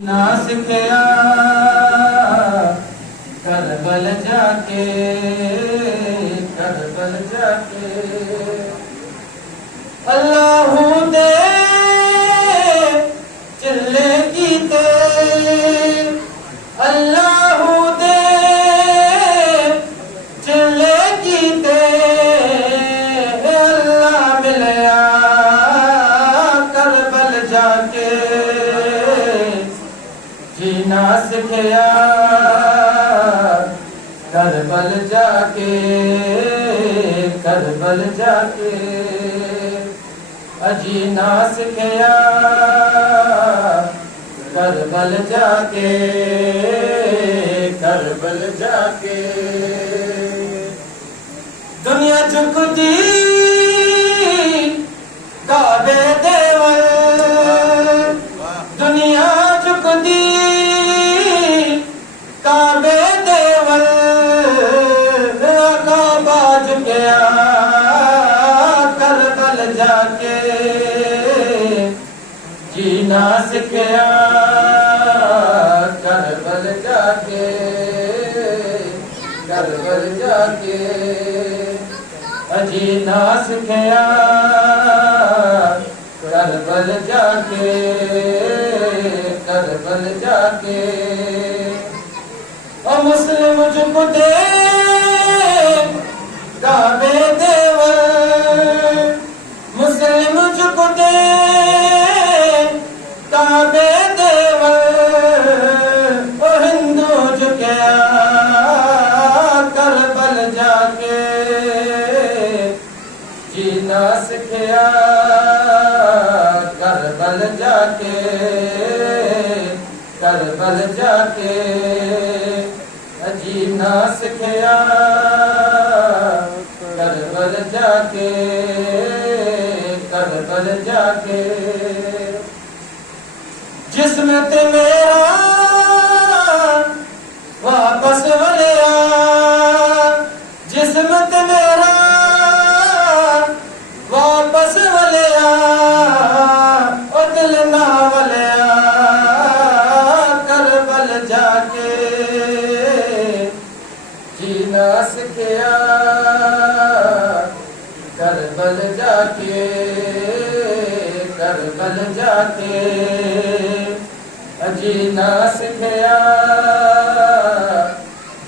ना सिखया करबल जाके, करबल जाके अल्लाहू दे चिल्ले कीते, अल्लाहू दे चिल्ले कीते, अल्लाह मिलया करबल जाके, जीना सिखया करबल जाके, करबल जाके जीना सिखया करबल जाके, करबल जाके दुनिया झुकदी काबे देवल, दुनिया झुकदी काबे देवल, काबा झुकया करबल जाके, जीना सिखया करबल जाके, करबल जाके जीना सिखया करबल जाके, करबल जाके और मुस्लिम झुकदे काबे देवल, मुस्लिम झुकदे काबे देवल, ओ हिंदू झुकया करबल जाके, जीना सिखया करबल जाके, करबल जाके जीना सिखया करबल जाके, करबल जाके जिस्म ते मेरा वापस वलिया, जिस्म ते मेरा वापस वलिया, ओ दिल ना वलिया करबल जाके, जीना सिखया करबल जाके, करबल जाके जीना सिखया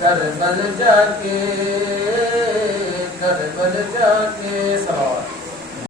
करबल जाके, करबल जाके।